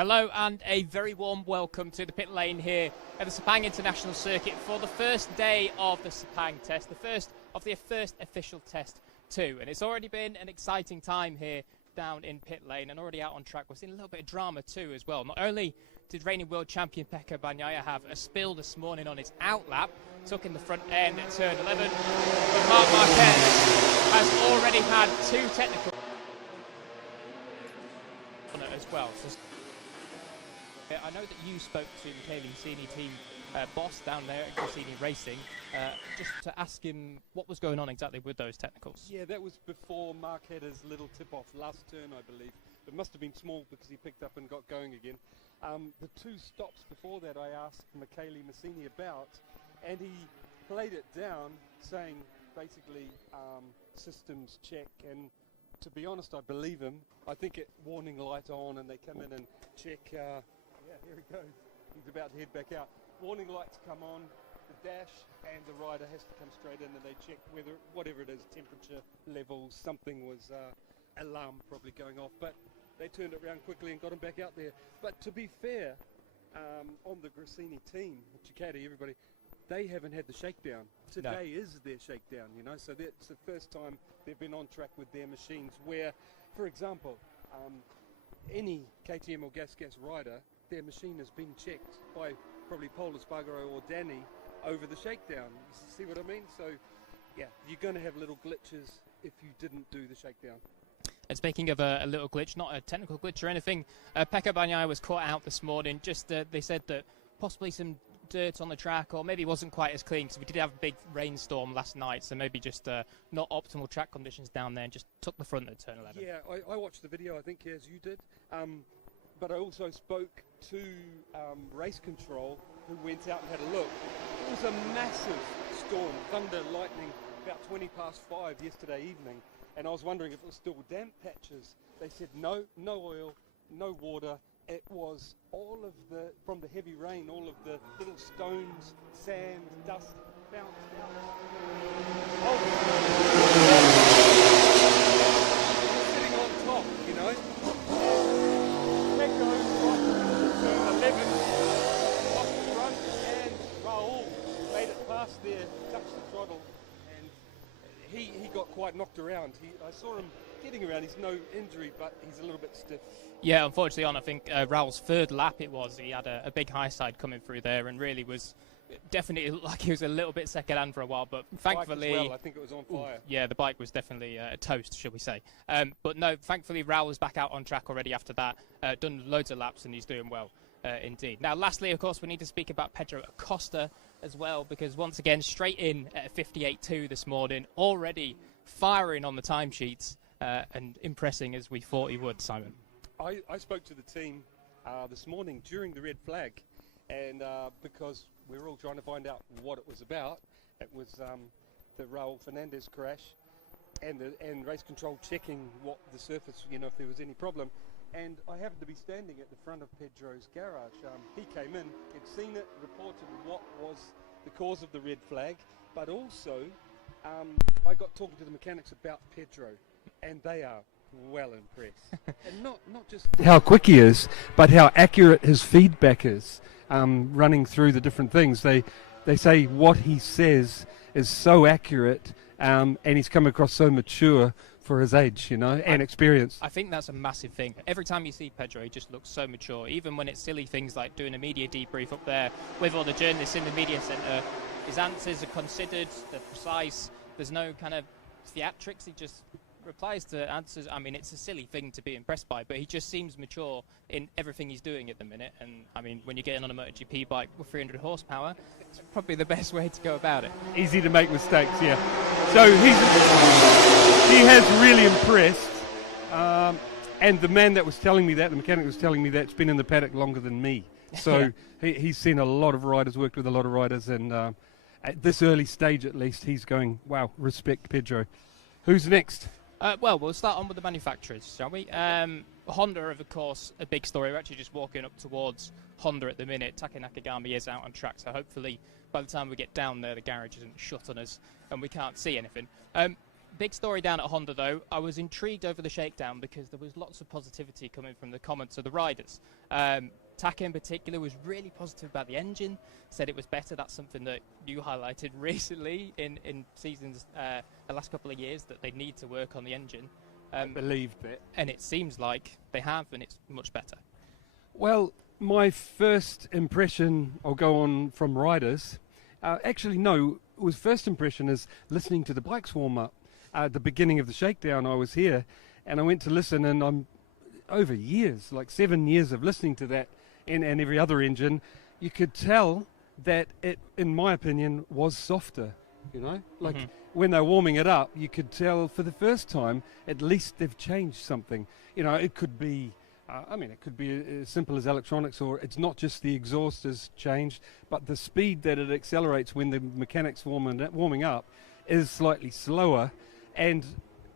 Hello and a very warm welcome to the pit lane here at the Sepang International Circuit for the first day of the Sepang test, the first official test too. And it's already been an exciting time here down in pit lane and already out on track. We're seeing a little bit of drama too as well. Not only did reigning world champion Pekka Bagnaia have a spill this morning on his outlap, took in the front end at turn 11, but Marc Marquez has already had two technical on it as well. So I know that you spoke to Michele Massini team boss down there at Massini Racing, just to ask him what was going on exactly with those technicals. Yeah, that was before Mark had his little tip-off last turn, I believe. It must have been small because he picked up and got going again. The two stops before that I asked Michele Massini about, and he played it down, saying basically systems check, and to be honest, I believe him. I think it warning light on, and they come in and check. Yeah, here he goes. He's about to head back out. Warning lights come on, the dash and the rider has to come straight in, and they check whether, whatever it is, temperature levels, something was alarm probably going off. But they turned it around quickly and got him back out there. But to be fair, on the Grassini team, Ducati, everybody, they haven't had the shakedown. Today is their shakedown, you know, so that's the first time they've been on track with their machines where, for example, any KTM or Gas rider, their machine has been checked by probably Paul Espargaro or Danny over the shakedown. You see what I mean? So, yeah, you're going to have little glitches if you didn't do the shakedown. And speaking of a little glitch, not a technical glitch or anything, Pekka Bagnaia was caught out this morning. Just they said that possibly some dirt on the track, or maybe it wasn't quite as clean because we did have a big rainstorm last night, so maybe just not optimal track conditions down there and just took the front at turn 11. Yeah, I watched the video, I think, as you did. But I also spoke to race control, who went out and had a look. It was a massive storm, thunder, lightning, about 20 past 5 yesterday evening, and I was wondering if it was still damp patches. They said no oil, no water. It was all of the, from the heavy rain, all of the little stones, sand, dust bounced out. Sitting on top, you know. Pekka right 11 off the front, and Raul made it past there, touched the throttle, and he got quite knocked around. I saw him getting around. He's no injury, but he's a little bit stiff. Yeah, unfortunately, I think Raul's third lap it was. He had a big high side coming through there, and really was definitely looked like he was a little bit second hand for a while. But thankfully, well, I think it was on fire. Yeah, the bike was definitely a toast, shall we say? But no, thankfully Raul was back out on track already after that. Done loads of laps, and he's doing well indeed. Now, lastly, of course, we need to speak about Pedro Acosta as well, because once again, straight in at 58.2 this morning, already firing on the timesheets and impressing as we thought he would, Simon. I spoke to the team this morning during the red flag, and because we were all trying to find out what it was about. It was the Raul Fernandez crash, and race control checking what the surface, you know, if there was any problem. And I happened to be standing at the front of Pedro's garage. He came in, had seen it, reported what was the cause of the red flag, but also I got talking to the mechanics about Pedro, and they are well impressed. And not just how quick he is, but how accurate his feedback is, running through the different things. They say what he says is so accurate, and he's come across so mature for his age, you know, and experience. I think that's a massive thing. Every time you see Pedro, he just looks so mature, even when it's silly things like doing a media debrief up there with all the journalists in the media centre. His answers are considered, they're precise, there's no kind of theatrics, he just replies to answers. I mean, it's a silly thing to be impressed by, but he just seems mature in everything he's doing at the minute. And I mean, when you're getting on a MotoGP bike with 300 horsepower, it's probably the best way to go about it. Easy to make mistakes, yeah. So he has really impressed. And the man that was telling me that, the mechanic was telling me that's been in the paddock longer than me. So he's seen a lot of riders, worked with a lot of riders, and at this early stage at least, he's going, wow, respect Pedro. Who's next? Well, we'll start on with the manufacturers, shall we? Honda are, of course, a big story. We're actually just walking up towards Honda at the minute. Take Nakagami is out on track, so hopefully by the time we get down there, the garage isn't shut on us and we can't see anything. Big story down at Honda, though. I was intrigued over the shakedown because there was lots of positivity coming from the comments of the riders. Taka in particular was really positive about the engine, said it was better. That's something that you highlighted recently in seasons, the last couple of years, that they need to work on the engine. I believed that. And it seems like they have, and it's much better. Well, my first impression, I'll go on from riders. Actually, no, it was first impression is listening to the bikes warm up. At the beginning of the shakedown, I was here, and I went to listen, and I'm over years, like 7 years of listening to that and every other engine, you could tell that it, in my opinion, was softer. You know, like when they're warming it up, you could tell for the first time, at least they've changed something. You know, it could be. It could be as simple as electronics, or it's not just the exhaust has changed, but the speed that it accelerates when the mechanic's warming up is slightly slower, and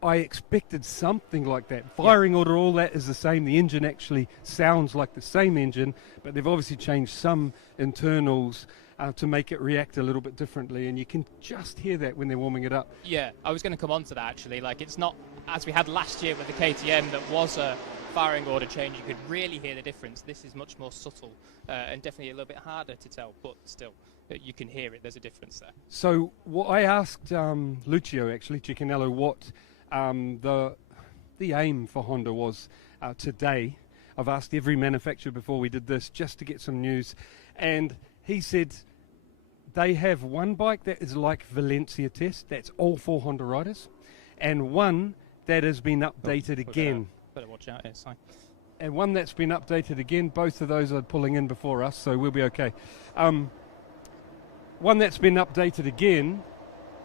I expected something like that. Firing order, all that is the same. The engine actually sounds like the same engine, but they've obviously changed some internals to make it react a little bit differently, and you can just hear that when they're warming it up. Yeah, I was going to come on to that actually. Like, it's not as we had last year with the KTM that was a firing order change. You could really hear the difference. This is much more subtle and definitely a little bit harder to tell, but still you can hear it. There's a difference there. So what I asked Lucio, actually, Ciccinello, what the aim for Honda was today. I've asked every manufacturer before we did this just to get some news, and he said they have one bike that is like Valencia test, that's all 4 Honda riders, and one that has been updated again. Better watch out here, Si. And one that's been updated again. Both of those are pulling in before us, so we'll be okay. One that's been updated again.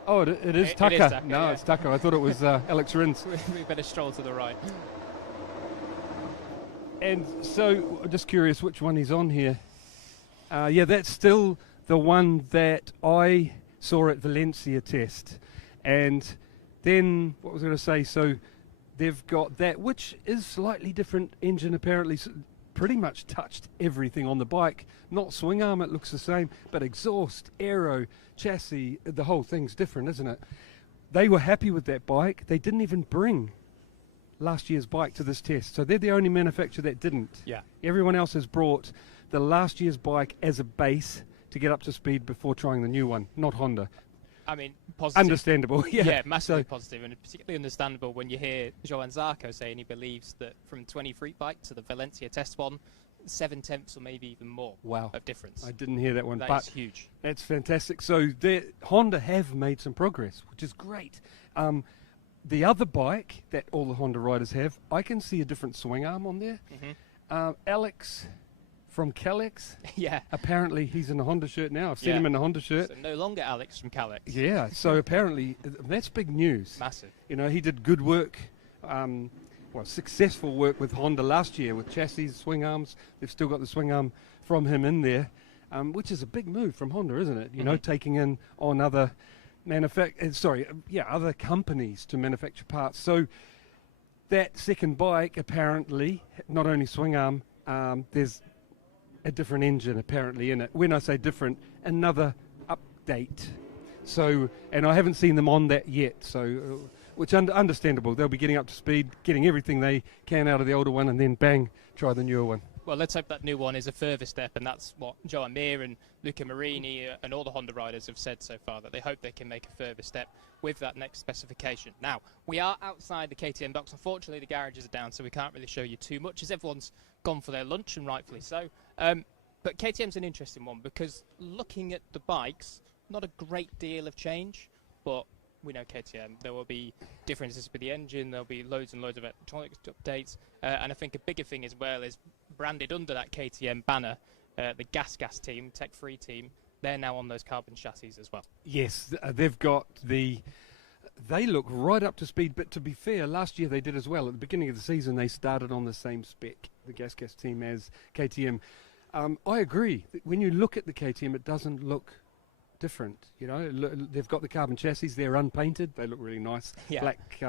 Oh, it is Taka. It is Taka, no, yeah. it's Taka. I thought it was Alex Rins. We better stroll to the right. And so, just curious which one he's on here. Yeah, that's still the one that I saw at Valencia test. And then, what was I going to say? So, they've got that, which is slightly different engine apparently. Pretty much touched everything on the bike. Not swing arm, it looks the same, but exhaust, aero, chassis, the whole thing's different, isn't it? They were happy with that bike. They didn't even bring last year's bike to this test, so they're the only manufacturer that didn't. Yeah. Everyone else has brought the last year's bike as a base to get up to speed before trying the new one, not Honda. I mean, positive. Understandable, yeah. Yeah, massively positive, and particularly understandable when you hear Johan Zarco saying he believes that from 20 Freak bike to the Valencia test one, 7/10 or maybe even more of difference. I didn't hear that one, That but is huge. That's fantastic. So Honda have made some progress, which is great. The other bike that all the Honda riders have, I can see a different swing arm on there. Alex from Calex. Yeah. Apparently he's in a Honda shirt now. I've seen him in a Honda shirt. So no longer Alex from Calex. Yeah, so apparently that's big news. Massive. You know, he did good work, successful work with Honda last year with chassis, swing arms. They've still got the swing arm from him in there, which is a big move from Honda, isn't it? You know, taking in on other other companies to manufacture parts. So that second bike apparently, not only swing arm, there's a different engine apparently in it. When I say different, another update. So, and I haven't seen them on that yet, so which understandable. They'll be getting up to speed, getting everything they can out of the older one, and then bang, try the newer one. Well, let's hope that new one is a further step, and that's what Joe Amir and Luca Marini and all the Honda riders have said so far, that they hope they can make a further step with that next specification. Now, we are outside the KTM box. Unfortunately, the garages are down, so we can't really show you too much, as everyone's gone for their lunch, and rightfully so. But KTM's an interesting one, because looking at the bikes, not a great deal of change, but we know KTM, there will be differences with the engine, there'll be loads and loads of electronics updates, and I think a bigger thing as well is branded under that KTM banner, the Gas team, Tech Free team, they're now on those carbon chassis as well. Yes, they've got they look right up to speed, but to be fair, last year they did as well. At the beginning of the season, they started on the same spec, the Gas team, as KTM. I agree. When you look at the KTM, it doesn't look different. You know, they've got the carbon chassis. They're unpainted. They look really nice. Yeah. Black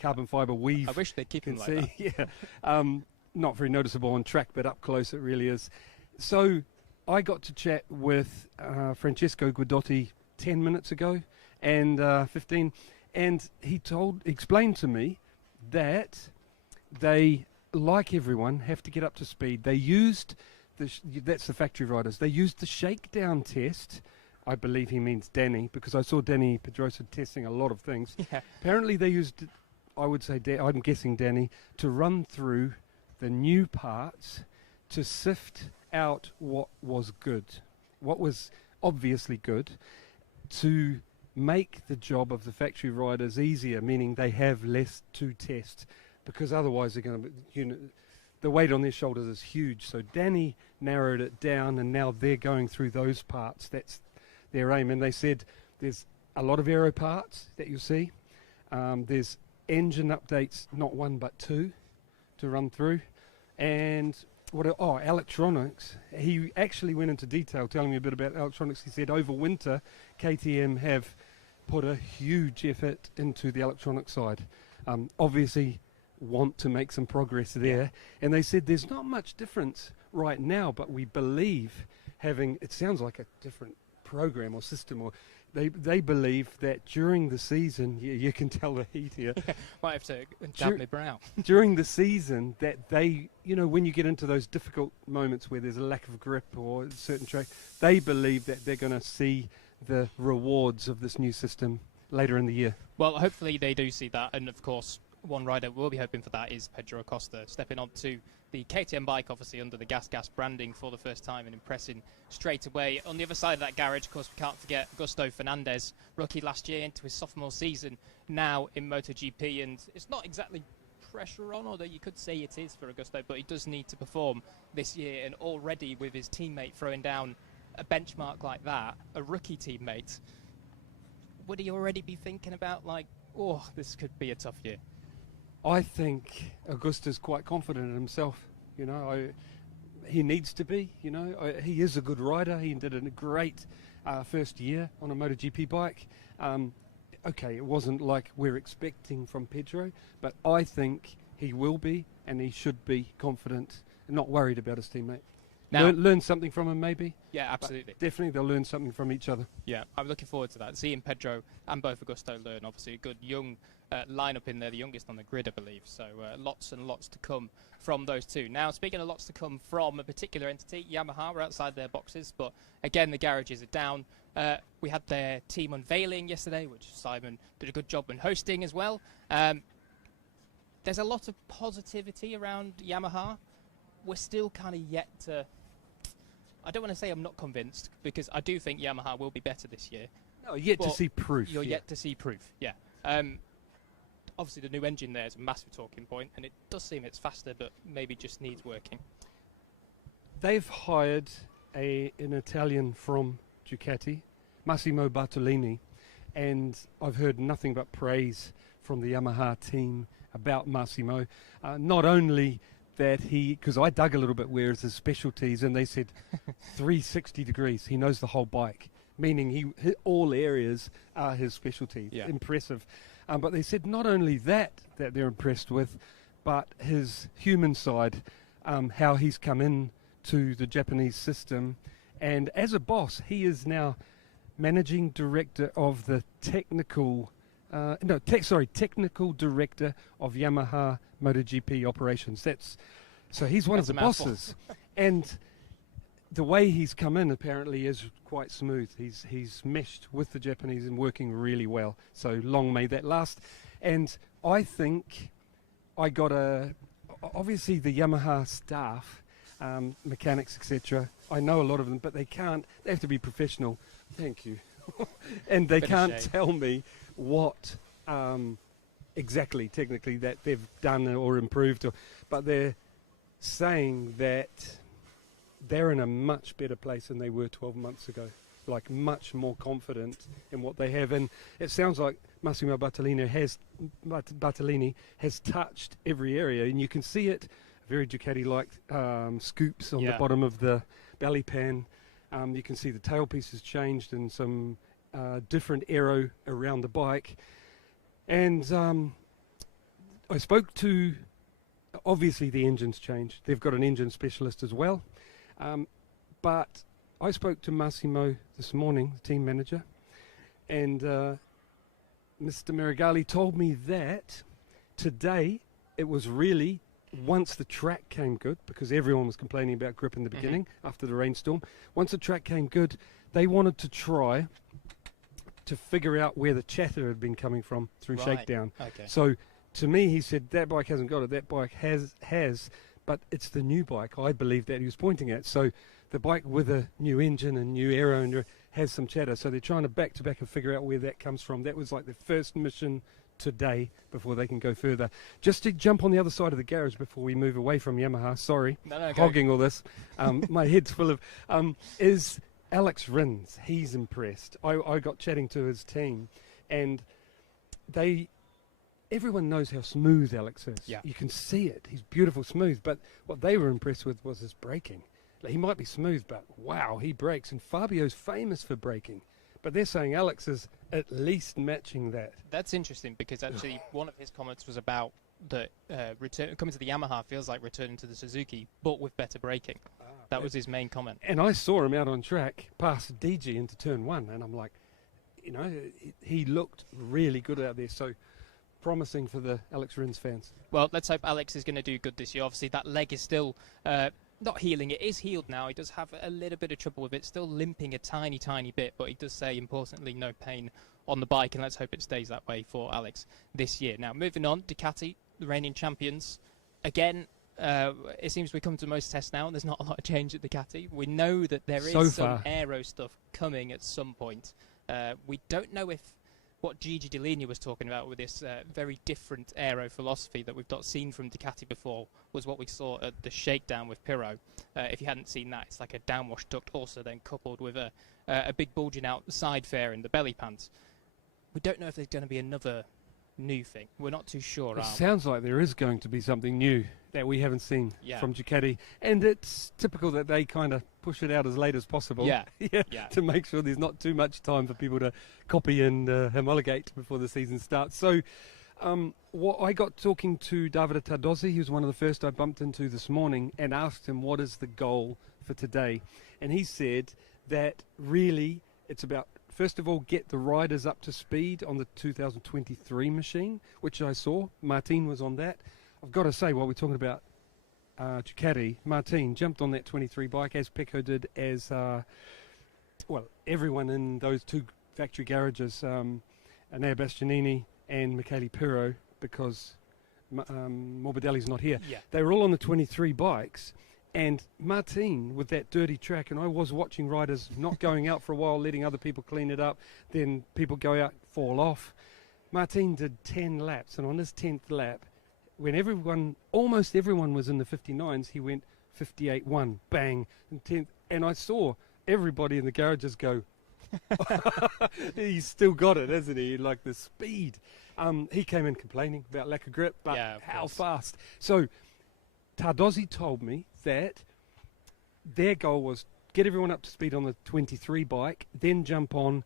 carbon fibre weave. I wish they'd keep them like that. Yeah. Not very noticeable on track, but up close it really is. So I got to chat with Francesco Guidotti 10 minutes ago, and 15, And he explained to me that they, like everyone, have to get up to speed. They used, that's the factory riders, they used the shakedown test. I believe he means Danny, because I saw Danny Pedrosa testing a lot of things. Yeah. Apparently they used, I would say, I'm guessing Danny, to run through the new parts to sift out what was good, what was obviously good, to make the job of the factory riders easier, meaning they have less to test, because otherwise they're going to, the weight on their shoulders is huge. So Danny narrowed it down, and now they're going through those parts. That's their aim. And they said there's a lot of aero parts that you'll see. There's engine updates, not one but two, to run through. And electronics. He actually went into detail telling me a bit about electronics. He said over winter, KTM have put a huge effort into the electronic side. Obviously want to make some progress there. And they said there's not much difference right now, but we believe having, it sounds like a different program or system, or they believe that during the season, you can tell the heat here. Might have to dab my brow. During the season, that they, when you get into those difficult moments where there's a lack of grip or a certain track, they believe that they're going to see the rewards of this new system later in the year. Well, hopefully they do see that, and of course, one rider we'll be hoping for that is Pedro Acosta, stepping onto the KTM bike, obviously under the Gas branding for the first time and impressing straight away. On the other side of that garage, of course, we can't forget Augusto Fernandez, rookie last year into his sophomore season, now in MotoGP, and it's not exactly pressure on, although you could say it is for Augusto, but he does need to perform this year, and already with his teammate throwing down a benchmark like that, a rookie teammate, would he already be thinking about, like, oh, this could be a tough year? I think Augusto's quite confident in himself. He needs to be. He is a good rider. He did a great first year on a MotoGP bike. Okay, it wasn't like we're expecting from Pedro, but I think he will be, and he should be confident and not worried about his teammate. Now, learn something from him, maybe. Yeah, absolutely. But definitely, they'll learn something from each other. Yeah, I'm looking forward to that. Seeing Pedro and both Augusto learn. Obviously, a good young lineup in there, the youngest on the grid, I believe. So lots and lots to come from those two. Now, speaking of lots to come from a particular entity, Yamaha, we're outside their boxes, but again, the garages are down. We had their team unveiling yesterday, which Simon did a good job in hosting as well. There's a lot of positivity around Yamaha. We're still kind of yet to... I don't want to say I'm not convinced, because I do think Yamaha will be better this year. No, yet to see proof. You're yet to see proof, yeah. Obviously, the new engine there is a massive talking point, and it does seem it's faster, but maybe just needs working. They've hired an Italian from Ducati, Massimo Bartolini, and I've heard nothing but praise from the Yamaha team about Massimo. Not only that because I dug a little bit where is his specialties, and they said 360 degrees. He knows the whole bike, meaning all areas are his specialty. Yeah. Impressive. But they said not only that they're impressed with, but his human side, how he's come in to the Japanese system. And as a boss, he is now managing director of the technical director of Yamaha MotoGP operations. So he's one of the bosses. And the way he's come in apparently is quite smooth. He's meshed with the Japanese and working really well. So long may that last. And I think obviously the Yamaha staff, mechanics, etc. I know a lot of them, but they have to be professional. Thank you. And they can't tell me what exactly technically that they've done or improved, but they're saying that they're in a much better place than they were 12 months ago, like much more confident in what they have. And it sounds like Massimo Bartolini has touched every area, and you can see it, very Ducati-like scoops on the bottom of the belly pan. You can see the tailpiece has changed and some different aero around the bike. And I spoke to, obviously the engine's changed. They've got an engine specialist as well. But I spoke to Massimo this morning, the team manager, and Mr. Marigali told me that today it was really, once the track came good, because everyone was complaining about grip in the beginning after the rainstorm, once the track came good, they wanted to try to figure out where the chatter had been coming from through shakedown. Okay. So to me, he said, that bike hasn't got it, that bike has, but it's the new bike, I believe, that he was pointing at. So the bike with a new engine and new aero and has some chatter. So they're trying to back and figure out where that comes from. That was like the first mission today before they can go further. Just to jump on the other side of the garage before we move away from Yamaha, sorry, hogging all this, my head's full of, is Alex Rins. He's impressed. I got chatting to his team, and everyone knows how smooth Alex is. Yeah. You can see it. He's beautiful smooth, but what they were impressed with was his braking. Like, he might be smooth, but wow, he brakes, and Fabio's famous for braking. But they're saying Alex is at least matching that. That's interesting, because actually one of his comments was about that coming to the Yamaha feels like returning to the Suzuki, but with better braking. That was his main comment. And I saw him out on track past DG into turn one, and I'm like, he looked really good out there. So promising for the Alex Rins fans. Well, let's hope Alex is going to do good this year. Obviously, that leg is still not healing. It is healed now. He does have a little bit of trouble with it, still limping a tiny, tiny bit, but he does say, importantly, no pain on the bike, and let's hope it stays that way for Alex this year. Now, moving on, Ducati, the reigning champions. Again, it seems we come to most tests now, and there's not a lot of change at Ducati. We know that there is some aero stuff coming at some point. We don't know if what Gigi Dell'Igna was talking about with this very different aero philosophy that we've not seen from Ducati before was what we saw at the shakedown with Pirro. If you hadn't seen that, it's like a downwash duct also then coupled with a big bulging out side fare in the belly pants. We don't know if there's going to be another new thing. We're not too sure. It sounds like there is going to be something new that we haven't seen from Ducati, and it's typical that they kind of push it out as late as possible to make sure there's not too much time for people to copy and homologate before the season starts. So what I got talking to Davide Tardozzi, he was one of the first I bumped into this morning, and asked him what is the goal for today, and he said that really it's about, first of all, get the riders up to speed on the 2023 machine, which I saw. Martin was on that. I've got to say, while we're talking about Ducati, Martin jumped on that 23 bike, as Pecco did, as everyone in those two factory garages, Anea Bastianini and Michele Pirro, because Morbidelli's not here. Yeah. They were all on the 23 bikes. And Martin, with that dirty track, and I was watching riders not going out for a while, letting other people clean it up, then people go out, fall off. Martin did 10 laps, and on his 10th lap, when almost everyone was in the 59s, he went 58-1, bang, and 10th. And I saw everybody in the garages go, he's still got it, hasn't he? Like the speed. He came in complaining about lack of grip, but how fast. So Tardozzi told me that their goal was get everyone up to speed on the 23 bike, then jump on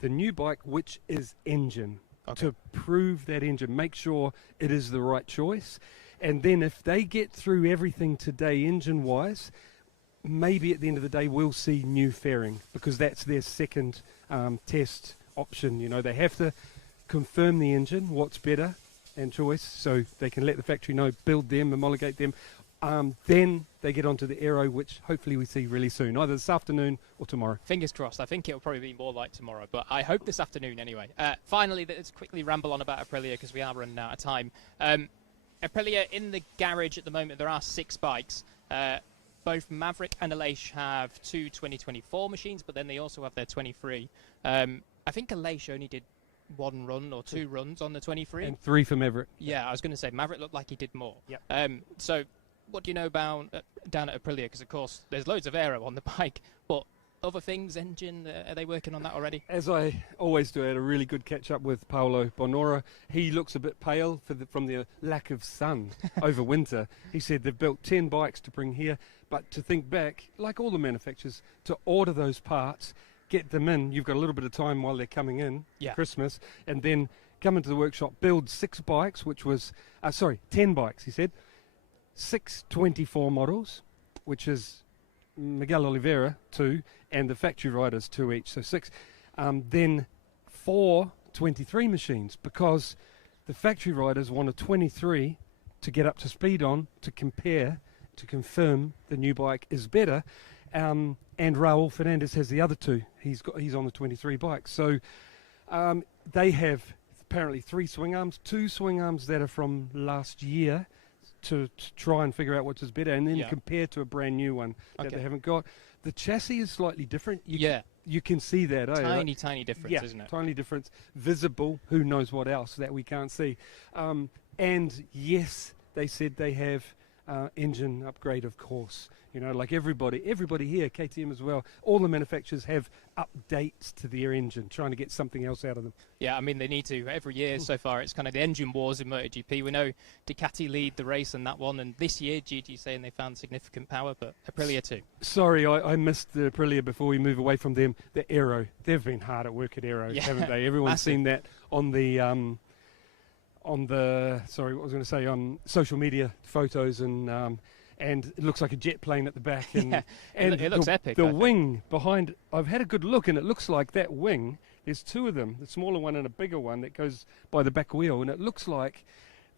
the new bike, which is engine, to prove that engine, make sure it is the right choice. And then if they get through everything today engine-wise, maybe at the end of the day we'll see new fairing, because that's their second test option. They have to confirm the engine, what's better, and choice, so they can let the factory know, build them, homologate them. Then they get onto the Aero, which hopefully we see really soon, either this afternoon or tomorrow. Fingers crossed. I think it'll probably be more like tomorrow, but I hope this afternoon anyway. Finally, let's quickly ramble on about Aprilia, because we are running out of time. Aprilia, in the garage at the moment, there are 6 bikes. Both Maverick and Aleix have 2 2024 machines, but then they also have their 23. I think Aleix only did 1 run or 2 runs on the 23. And 3 for Maverick. Yeah, I was going to say, Maverick looked like he did more. Yep. So what do you know about down at Aprilia? Because, of course, there's loads of aero on the bike, but other things, engine, are they working on that already? As I always do, I had a really good catch-up with Paolo Bonora. He looks a bit pale from the lack of sun over winter. He said they've built 10 bikes to bring here, but to think back, like all the manufacturers, to order those parts, get them in. You've got a little bit of time while they're coming in, Christmas, and then come into the workshop, build 6 bikes, which was, 10 bikes, he said. 6 24 models, which is Miguel Oliveira, 2, and the factory riders, 2 each, so 6. Then 4 23 machines, because the factory riders want a 23 to get up to speed on, to compare, to confirm the new bike is better. And Raul Fernandez has the other two. He's on the 23 bike. So they have apparently 3 swing arms, 2 swing arms that are from last year to try and figure out which is better, and then compare to a brand new one that they haven't got. The chassis is slightly different. You can see that. Tiny difference, isn't it? Tiny difference. Visible. Who knows what else that we can't see. And yes, they said they have engine upgrade, of course. You know, like everybody here, KTM as well, all the manufacturers have updates to their engine, trying to get something else out of them. Yeah, I mean, they need to. Every year so far, it's kind of the engine wars in MotoGP. We know Ducati lead the race in that one, and this year, GT saying they found significant power, but Aprilia too. Sorry, I missed the Aprilia before we move away from them. The Aero. They've been hard at work at Aero, haven't they? Everyone's seen that on the... on social media photos, and it looks like a jet plane at the back, and it looks epic. The wing behind, I've had a good look, and it looks like that wing, there's 2 of them, the smaller one and a bigger one that goes by the back wheel, and it looks like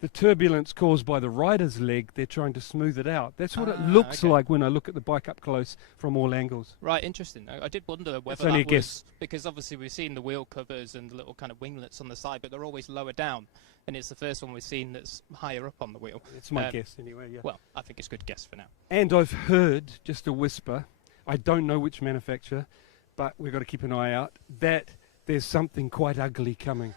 the turbulence caused by the rider's leg, they're trying to smooth it out. That's what it looks like when I look at the bike up close from all angles. Right, interesting. I did wonder whether that was, because obviously we've seen the wheel covers and the little kind of winglets on the side, but they're always lower down, and it's the first one we've seen that's higher up on the wheel. It's my guess anyway, yeah. Well, I think it's a good guess for now. And I've heard, just a whisper, I don't know which manufacturer, but we've got to keep an eye out, that there's something quite ugly coming.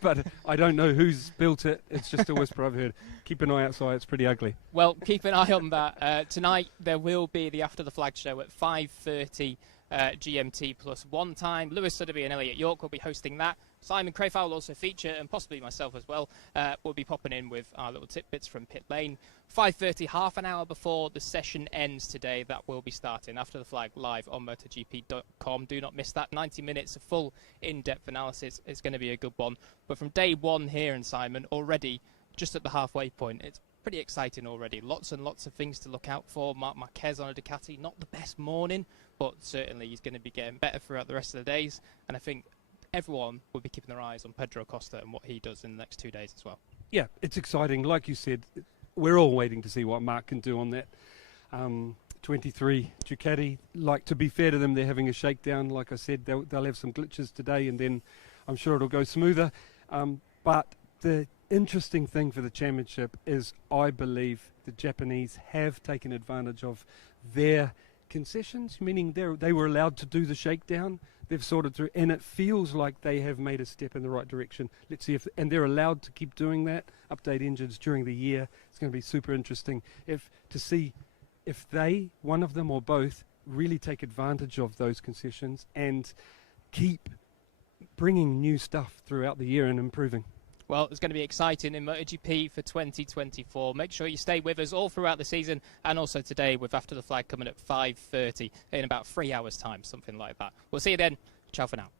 But I don't know who's built it. It's just a whisper I've heard. Keep an eye outside. It's pretty ugly. Well, keep an eye on that. Tonight there will be the After the Flag show at 5:30 GMT plus 1 time. Lewis Sotheby and Elliot York will be hosting that. Simon Crafar will also feature, and possibly myself as well. We'll be popping in with our little tidbits from pit lane. 5:30, half an hour before the session ends today, that will be starting After the Flag live on MotoGP.com. Do not miss that. 90 minutes of full in-depth analysis. It's going to be a good one. But from day one here, and Simon, already just at the halfway point, it's pretty exciting already. Lots and lots of things to look out for. Marc Marquez on a Ducati, not the best morning, but certainly he's going to be getting better throughout the rest of the days. And I think everyone will be keeping their eyes on Pedro Acosta and what he does in the next 2 days as well. Yeah, it's exciting. Like you said, we're all waiting to see what Marc can do on that 23 Ducati. Like, to be fair to them, they're having a shakedown. Like I said, they'll have some glitches today, and then I'm sure it'll go smoother. But the interesting thing for the championship is, I believe the Japanese have taken advantage of their concessions, meaning they were allowed to do the shakedown. They've sorted through, and it feels like they have made a step in the right direction. Let's see and they're allowed to keep doing that, update engines during the year. It's going to be super interesting to see if they, one of them or both, really take advantage of those concessions and keep bringing new stuff throughout the year and improving. Well, it's going to be exciting in MotoGP for 2024. Make sure you stay with us all throughout the season, and also today with After the Flag coming at 5:30 in about 3 hours' time, something like that. We'll see you then. Ciao for now.